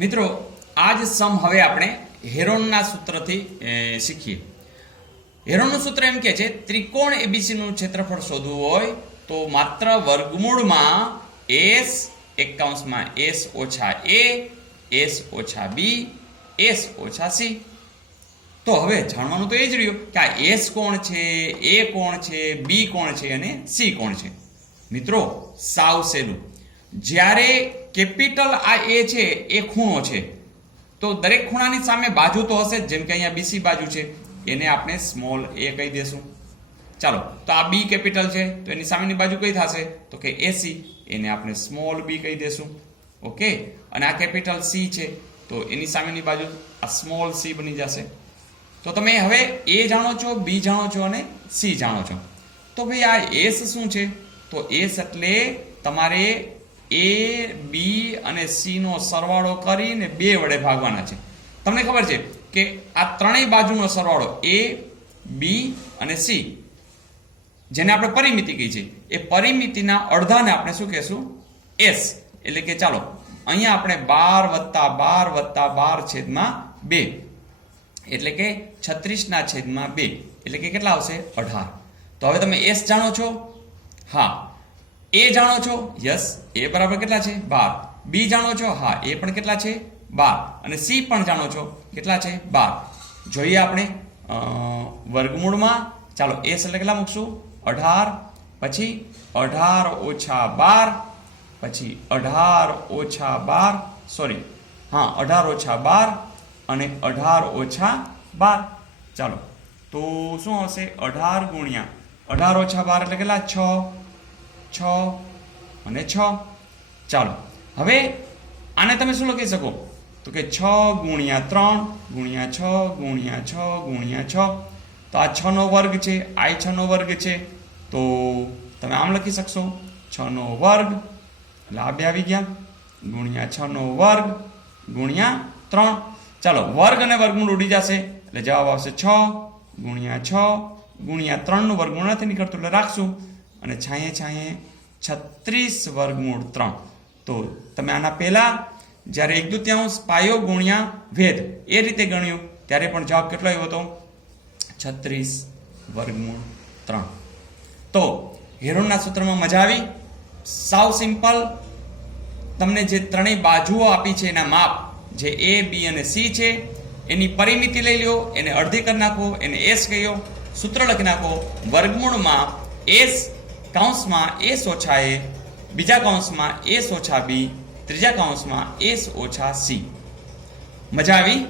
મિત્રો આજ સમ હવે આપણે હેરોનના સૂત્રથી શીખીએ. હેરોનનું સૂત્ર એમ કહે છે ત્રિકોણ એબીસી નું ક્ષેત્રફળ શોધવું હોય તો માત્ર વર્ગમૂળમાં s એક કૌંસમાં s ઓછા a s ઓછા b s ઓછા c. તો હવે જાણવાનું તો એ જ રહ્યું કે આ s કોણ છે, a કોણ છે, b કોણ છે અને c કોણ છે. મિત્રો સાવ સહેલું. જ્યારે કેપિટલ આ a છે એ ખૂણો છે તો દરેક ખૂણાની સામે બાજુ તો હશે જ. જેમ કે અહીંયા બીસી બાજુ છે એને આપણે સ્મોલ a કહી દેશું. ચાલો તો આ b કેપિટલ છે તો એની સામેની બાજુ કઈ થશે તો કે AC, એને આપણે સ્મોલ b કહી દેશું. ઓકે, અને આ કેપિટલ C છે તો એની સામેની બાજુ આ સ્મોલ c બની જશે. તો તમે હવે a જાણો છો, b જાણો છો અને c જાણો છો. તો ભાઈ આ s શું છે તો s એટલે તમારે a b અને c નો સરવાળો કરીને 2 વડે ભાગવાના છે. તમને ખબર છે કે આ ત્રણેય બાજુનો સરવાળો a b અને c જેને આપણે પરિમિતિ કહી છે એ પરિમિતિના અડધાને આપણે શું કહેશું s. એટલે કે ચાલો અહીંયા આપણે 12/12/12/2 એટલે કે 36/2 એટલે કે કેટલા આવશે 18. તો હવે તમે s જાણો છો? હા. a જાણો છો? યસ, a બરાબર કેટલા છે 12. b જાણો છો? હા, a પણ કેટલા છે 12. અને c પણ જાણો છો કેટલા છે 12. જોઈએ આપણે વર્ગમૂળમાં. ચાલો s એટલે કેટલા મૂકશું 18, પછી 18 ઓછા 12, પછી 18 ઓછા 12 સોરી હા 18 ઓછા 12 અને 18 ઓછા 12. ચાલો તો શું આવશે 18 ગુણ્યા 18 ઓછા 12 એટલે કેટલા 6 અને 6. ચાલો હવે આને તમે શું લખી શકો તો કે 6 ગુણ્યા 3 ગુણ્યા 6 ગુણ્યા 6 ગુણ્યા 6. તો આ 6 નો વર્ગ છે, આ 6 નો વર્ગ છે તો તમે આમ લખી શકશો 6 નો વર્ગ એટલે આ બે આવી ગયા ગુણ્યા 6 નો વર્ગ ગુણ્યા 3. ચાલો વર્ગ અને વર્ગમૂળ ઉડી જશે એટલે જવાબ આવશે 6 ગુણ્યા 6 ગુણ્યા 3 નું વર્ગમૂળ નથી નીકળતું એટલે રાખશું અને છાંયે છાંયે 36 વર્ગમૂળ 3. તો તમે આના પહેલા જ્યારે 1/2 પાયો ગુણ્યા ભેદ એ રીતે ગણ્યું ત્યારે પણ જવાબ કેટલો આવ્યો હતો 36 વર્ગમૂળ 3. તો હેરોનના સૂત્રમાં મજા આવી? સાવ સિમ્પલ. તમને જે ત્રણેય બાજુઓ આપી છે એના માપ જે a b અને c છે એની પરિમિતિ લઈ લો, એને અડધી કરી નાખો, એને s કહ્યો, સૂત્ર લખી નાખો વર્ગમૂળમાં s કૌંસમાં s ઓછા a, બીજા કૌંસમાં s ઓછા b, ત્રીજા કૌંસમાં s ઓછા c. મજા આવી?